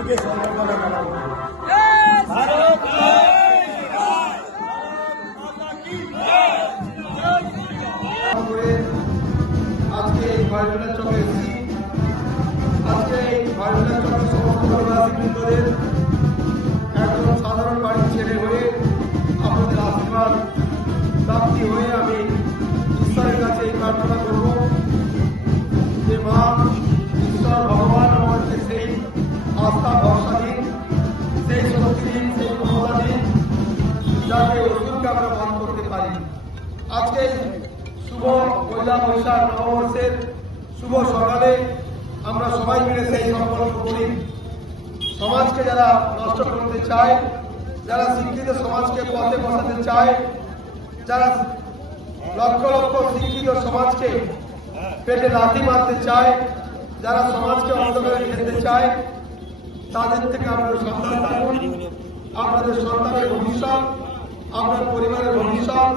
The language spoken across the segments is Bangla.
জাতিকে সম্বর্ধনা জানাবো। আজকে এই ভাইরাল চকে এসেছি। আজকে এই ভাইরাল চকে সমস্ত পরিবারবৃন্দদের একজন সাধারণ বাড়ির ছেলে হয়ে আপনাদের আশীর্বাদ প্রাপ্তি হয়ে আমি ঈশ্বরের কাছে এই প্রার্থনা করব যে মা ঈশ্বর ভগবান আমাদেরকে সেই আস্থা ভরসা দিন, সেই শক্তি দিন, সেই ক্ষমতা দিন, যাতে অসুরকে আমরা বন্ধ করতে পারি। আজকে শুভ পয়লা বৈশাখ নববর্ষের শুভ সকালে আমরা সবাই মিলে সেই সংকল্প করি, সমাজকে যারা নষ্ট করতে চায়, যারা শিক্ষিত সমাজকে পথে বসাতে চায়, যারা লক্ষ লক্ষ শিক্ষিত সমাজকে পেটে লাথি মারতে চায়, যারা সমাজকে অন্ধকারে ফেলতে চায়, তাদের থেকে আপনারা সাবধান থাকুন। আপনাদের সন্তানের ভবিষ্যৎ, আপনার পরিবারের ভবিষ্যৎ,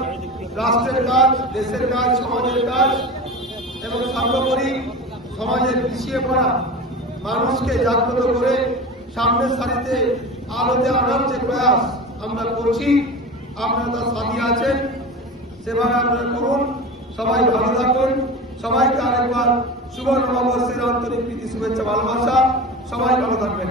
রাষ্ট্রের কাজ, দেশের কাজ, সমাজের কাজ এবং সর্বোপরি সমাজের পিছিয়ে পড়া মানুষকে জাগ্রত করে সামনের সারিতে আলোতে আনার যে প্রয়াস আমরা করছি, আপনারা তার সাথী আছেন, সেভাবে আপনারা করুন। সবাই ভালো থাকুন। সবাইকে আরেকবার শুভ নববর্ষের আন্তরিক প্রীতি, শুভেচ্ছা, ভালোবাসা। সবাই ভালো থাকবেন।